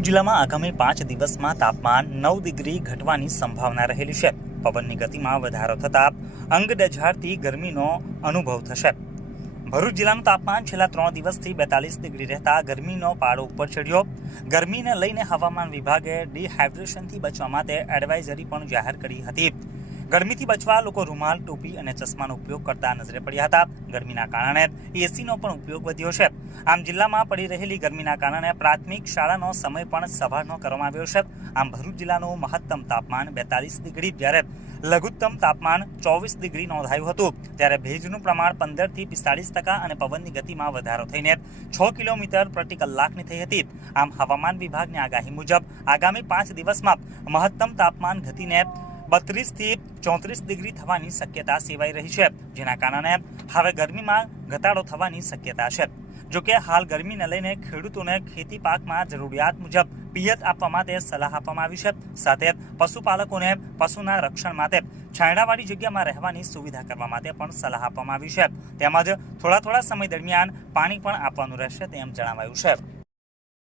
ભરૂચ જિલ્લામાં આગામી પાંચ દિવસમાં તાપમાન નવ ડિગ્રી ઘટવાની સંભાવના રહેલી છે. પવનની ગતિમાં વધારો થતાં અંગડજારથી ગરમીનો અનુભવ થશે. ભરૂચ જિલ્લાનું તાપમાન છેલ્લા ત્રણ દિવસથી બેતાલીસ ડિગ્રી રહેતા ગરમીનો પાડો ઉપર ચડ્યો. ગરમીને લઈને હવામાન વિભાગે ડિહાઇડ્રેશનથી બચવા માટે એડવાઇઝરી પણ જાહેર કરી હતી. ગરમીથી બચવા લોકો રૂમાલ, ટોપી અને ચશ્માનો ઉપયોગ કરતા નજરે પડ્યા હતા. ગરમીના કારણે એસીનો પણ ઉપયોગ વધ્યો છે. આમ જિલ્લામાં પડી રહેલી ગરમીના કારણે પ્રાથમિક શાળાનો સમય પણ સવારનો કરવામાં આવ્યો છે. આમ ભરૂચ જિલ્લાનું મહત્તમ તાપમાન બેતાલીસ ડિગ્રી જ્યારે લઘુત્તમ તાપમાન ચોવીસ ડિગ્રી નોંધાયું હતું, ત્યારે ભેજનું પ્રમાણ પંદરથી પિસ્તાળીસ ટકા અને પવનની ગતિમાં વધારો થઈને છ કિલોમીટર પ્રતિ કલાકની થઈ હતી. આમ હવામાન વિભાગની આગાહી મુજબ આગામી પાંચ દિવસમાં મહત્તમ તાપમાન ઘટીને બત્રીસથી ચોત્રીસ ડિગ્રી થવાની શક્યતા સેવાઈ રહી છે, જેના કારણે હવે ગરમીમાં ઘટાડો થવાની શક્યતા છે. જોકે હાલ ગરમીને લઈને ખેડૂતોને ખેતી પાકમાં જરૂરિયાત મુજબ પિયત આપવા માટે સલાહ આપવામાં આવી છે. સાથે પશુપાલકોને પશુના રક્ષણ માટે છાંયડાવાળી જગ્યામાં રહેવાની સુવિધા કરવા માટે પણ સલાહ આપવામાં આવી છે. તેમજ થોડા થોડા સમય દરમિયાન પાણી પણ આપવાનું રહેશે તેમ જણાવાયું છે.